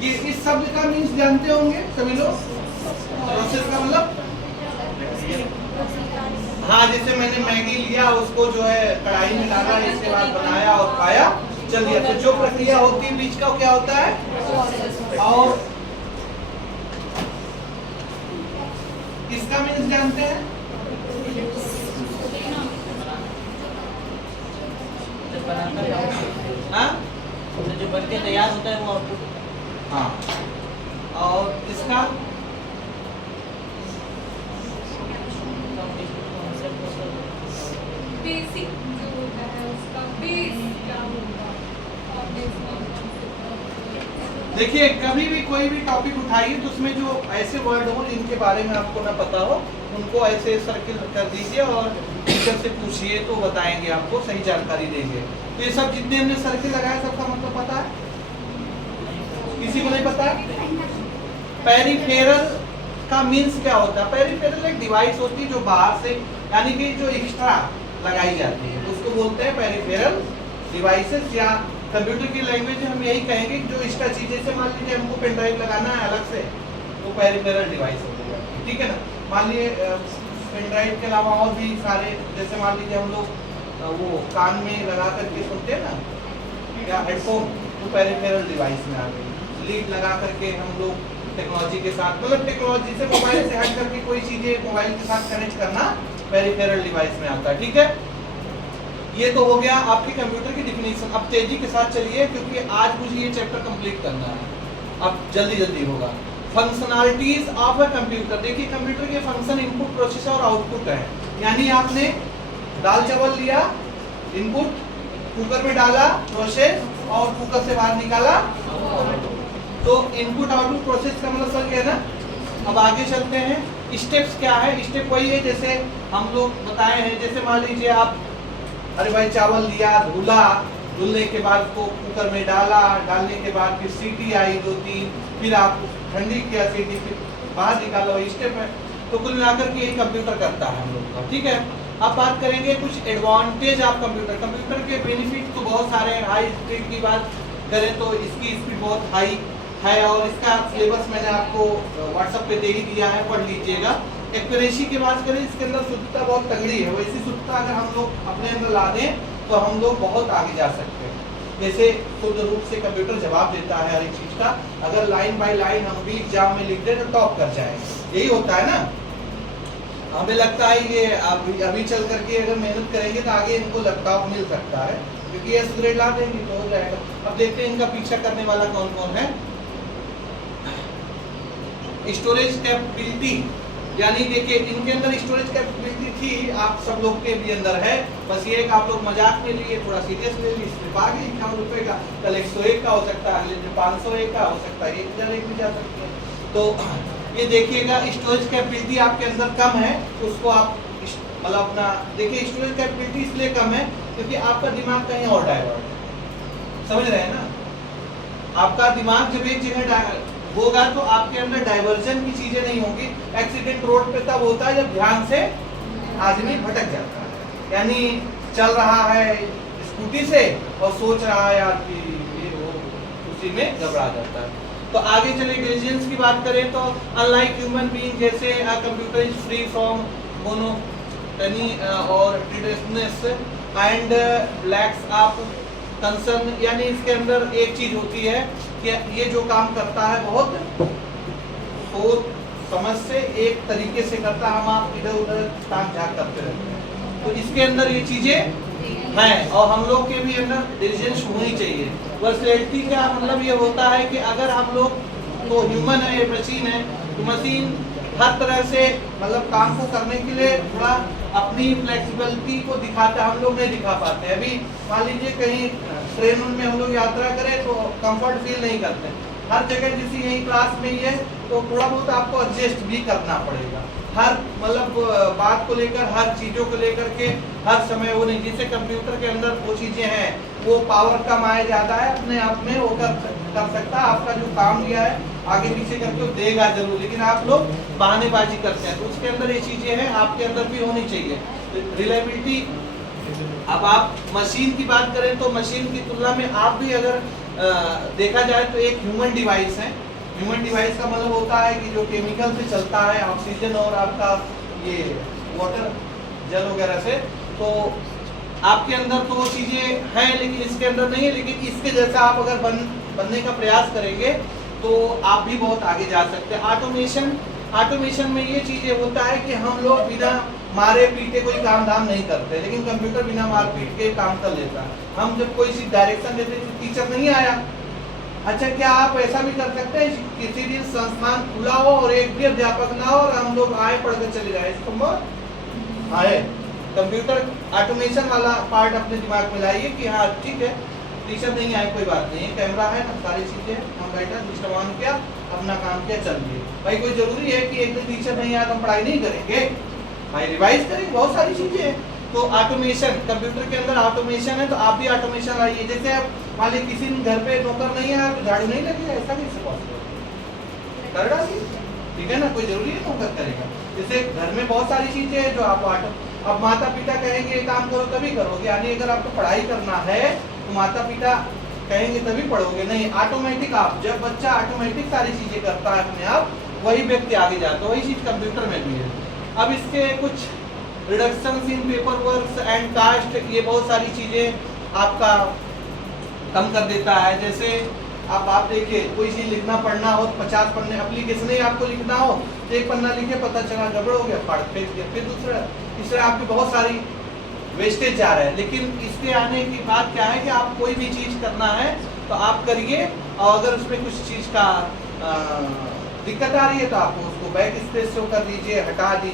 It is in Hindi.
ये इस शब्द का मीन्स जानते होंगे सभी लोग। प्रोसेस का मतलब, हाँ जैसे मैंने मैगी लिया, उसको जो है कढ़ाई में डाला, इसके बाद बनाया और खाया, चलिए। तो जो प्रक्रिया होती है बीच का क्या होता है। और इसका मीन्स जानते हैं, हाँ जो बन के तैयार होता है वो आउटपुट। हाँ, और इसका बेसिक जो होता है उसका बेस क्या होगा। देखिए कभी भी कोई भी टॉपिक उठाइए तो उसमें जो ऐसे वर्ड हो जिनके बारे में आपको ना पता हो, उनको ऐसे सर्किल कर दीजिए और टीचर से पूछिए तो बताएंगे, आपको सही जानकारी देंगे। तो ये सब जितने हमने सर्किल लगाया सबका मतलब पता है, किसी को नहीं पता है। पेरिफेरल का मीन्स क्या होता है। पेरिफेरल एक डिवाइस होती है जो बाहर से, यानी कि जो एक्स्ट्रा लगाई जाती है, उसको बोलते हैं पेरिफेरल डिवाइसेस, या कंप्यूटर की लैंग्वेज में हम यही कहेंगे कि जो एक्स्ट्रा चीज, जैसे मान लीजिए हमको पेन ड्राइव लगाना है अलग से, तो पेरिफेरल डिवाइस हो गया, ठीक है ना। मान लीजिए पेन ड्राइव के अलावा और भी सारे, जैसे मान लीजिए हम लोग वो कान में लगा करके सुनते हैं ना, या हेडफोन, तो पेरिफेरल डिवाइस में आ गई। लीड लगा करके हम लोग टेक्नोलॉजी के साथ, मतलब टेक्नोलॉजी से मोबाइल से हट करके कोई चीजें मोबाइल के साथ कनेक्ट करना पेरिफेरल डिवाइस में आता है, ठीक है। ये तो हो गया आपकी कंप्यूटर की डिफिनेशन। अब तेजी के साथ चलिए क्योंकि आज मुझे ये चैप्टर कंप्लीट करना है, अब जल्दी जल्दी होगा। Functionalities of a computer. देखिए कंप्यूटर के फंक्शन इनपुट, प्रोसेसर और आउटपुट है। यानी आपने दाल चावल लिया, इनपुट, कुकर में डाला, प्रोसेस, और कुकर से बाहर निकाला, तो इनपुट आउटपुट प्रोसेस का मतलब समझ गए ना। अब आगे चलते हैं, स्टेप्स क्या है। स्टेप वही है जैसे हम लोग बताए हैं, जैसे मान लीजिए आप, अरे भाई चावल लिया, धुला, धुलने के बाद को कुकर में डाला, डालने के बाद फिर सीटी आई 2-3, फिर आप ठंडी किया सीटी, फिर बाहर निकाला, वही स्टेप है। तो कुल मिलाकर के यही कंप्यूटर करता है हम लोग का, ठीक है। अब बात करेंगे कुछ एडवांटेज ऑफ कंप्यूटर। कंप्यूटर के बेनिफिट तो बहुत सारे हैं। हाई स्पीड की बात करें तो इसकी स्पीड बहुत हाई है, और इसका सिलेबस मैंने आपको व्हाट्सएप पे दे ही दिया है, पढ़ लीजिएगा। एक्यूरेसी की बात करें, इसके अंदर शुद्धता बहुत तगड़ी है। वैसी शुद्धता अगर हम लोग अपने अंदर ला दें तो हम लोग बहुत आगे जा सकते हैं। जैसे शुद्ध रूप से कंप्यूटर जवाब देता है हर एक चीज का। अगर लाइन बाय लाइन हम भी एग्जाम में लिख दें तो टॉप कर जाएंगे, यही होता है ना। हमें लगता है ये अभी चल करके अगर मेहनत करेंगे तो आगे इनको टॉप मिल सकता है, क्योंकि एस ग्रेड ला देंगे तो हो जाएगा। अब देखते हैं इनका पीछा करने वाला कौन कौन है। स्टोरेज कैपेबिलिटी, यानी देखिए इनके अंदर स्टोरेज कैपेबिलिटी थी, आप सब लोग के भी अंदर है, बस ये एक आप लोग मजाक में लिए, थोड़ा सीरियस ले लिए। सिर्फ आगे 51 रुपए का, कल 101 का हो सकता है, अगले दिन 501 का हो सकता है, 1001 भी जा सकते हैं। तो ये देखिएगा स्टोरेज कैपेबिलिटी आपके अंदर कम है, उसको आप मतलब अपना देखिए। स्टोरेज कैपेबिलिटी इसलिए कम है क्योंकि आपका दिमाग कहीं और डाइवर्ट है, समझ रहे हैं ना। आपका दिमाग जब एक जगह होगा तो आपके अंदर डाइवर्जन की चीजें नहीं होंगी। एक्सीडेंट रोड पे तब होता है जब ध्यान से आदमी भटक जाता है, यानी चल रहा है स्कूटी से और सोच रहा है यार कि ये वो, उसी में घबरा जाता है। तो आगे चले इंटेलिजेंस की बात करें तो अनलाइक ह्यूमन बीइंग, जैसे computer is free from monotony और डिटेशनेस एंड लैक्स ऑफ कंसर्न, यानी इसके अंदर एक चीज होती है कि ये जो काम करता है बहुत सोच समझ से एक तरीके से करता है, हम आप इधर उधर ताक झाक करते रहते हैं। तो इसके अंदर ये चीजें हैं, और हम लोग के भी अंदर इंटेलिजेंस होनी चाहिए। वर्सैटिलिटी का मतलब ये होता है कि अगर हम लोग तो ह्यूमन है, ये मशीन है, तो मशीन हर तरह से मतलब काम को करने के लिए थोड़ा अपनी फ्लेक्सिबिलिटी को दिखाता है, हम लोग नहीं दिखा पाते। अभी मान लीजिए कहीं ट्रेन में हम लोग यात्रा करें तो कंफर्ट फील नहीं करते, हर जगह जैसे यही क्लास में ही है तो थोड़ा बहुत आपको एडजस्ट भी करना पड़ेगा। हर मतलब बात को लेकर, हर चीज़ों को लेकर के हर समय वो नहीं, जैसे कंप्यूटर के अंदर वो चीज़ें हैं, वो पावर कम आए ज़्यादा है, अपने आप में वो कर सकता है। आपका जो काम दिया है आगे पीछे करके वो देगा जरूर, लेकिन आप लोग बहानेबाजी करते हैं, तो उसके अंदर ये चीज़ें हैं, आपके अंदर भी होनी चाहिए। रिलायबिलिटी, अब आप मशीन की बात करें तो मशीन की तुलना में आप भी अगर देखा जाए तो एक ह्यूमन डिवाइस है। ह्यूमन डिवाइस का मतलब होता है कि जो केमिकल से चलता है, ऑक्सीजन और आपका ये वाटर, जल वगैरह से। तो आपके अंदर तो वो चीज़ें हैं लेकिन इसके अंदर नहीं है, लेकिन इसके जैसा आप अगर बनने का प्रयास करेंगे तो आप भी बहुत आगे जा सकते हैं। ऑटोमेशन में ये चीज़ें होता है कि हम लोग बिना मारे पीटे कोई काम धाम नहीं करते, लेकिन कंप्यूटर बिना मार पीट के काम कर लेता है। हम जब कोई चीज़ डायरेक्शन देते हैं, टीचर नहीं आया, अच्छा क्या आप ऐसा भी कर सकते हैं किसी दिन संस्थान खुला हो और एक भी अध्यापक ना हो और हम लोग आए पढ़ के चले जाए, संभव आए? कंप्यूटर ऑटोमेशन वाला पार्ट अपने दिमाग में लाइए कि हाँ ठीक है, टीचर नहीं आए कोई बात नहीं है, कैमरा है ना, सारी चीज़ें, हम बैठा सिस्टम ऑन किया, अपना काम किया, चल दिए। भाई कोई जरूरी है कि एक दिन टीचर नहीं आया तो हम पढ़ाई नहीं करेंगे भाई, रिवाइज करेंगे, बहुत सारी चीज़ें हैं। तो ऑटोमेशन, कंप्यूटर के अंदर ऑटोमेशन है, तो आप भी ऑटोमेशन लाइए। जैसे आप मान लीजिए किसी दिन घर पे नौकर नहीं आया तो झाड़ू नहीं लगेगा, ऐसा कैसे पॉसिबल कर डालिए, ठीक है ना, कोई जरूरी है नौकर करेगा। जैसे घर में बहुत सारी चीज़ें हैं जो आप अब माता पिता कहेंगे ये काम करो तभी करोगे, यानी अगर आपको पढ़ाई करना है तो माता पिता कहेंगे तभी पढ़ोगे, नहीं ऑटोमेटिक आप, जब बच्चा ऑटोमेटिक सारी चीज़ें करता है अपने आप, वही व्यक्ति आगे जाता है। वही चीज़ कंप्यूटर में भी है। अब इसके कुछ reduction in paper work and cost, ये बहुत सारी चीज़ें आपका कम कर देता है। जैसे अब आप देखिए कोई चीज़ लिखना पढ़ना हो तो 50 पन्ने एप्लीकेशन ही आपको लिखना हो तो एक पन्ना लिखे, पता चला गड़बड़ हो गया, फाड़ फेंक दिया, फिर दूसरा तीसरा, आपकी बहुत सारी वेस्टेज जा रहा है। लेकिन इसके आने की बात क्या है कि आप कोई भी चीज़ करना है तो आप करिए, और अगर उसमें कुछ चीज़ का दिक्कत आ रही है तो आप उसको बैक स्पेस शो कर दीजिए, हटा दीजिए।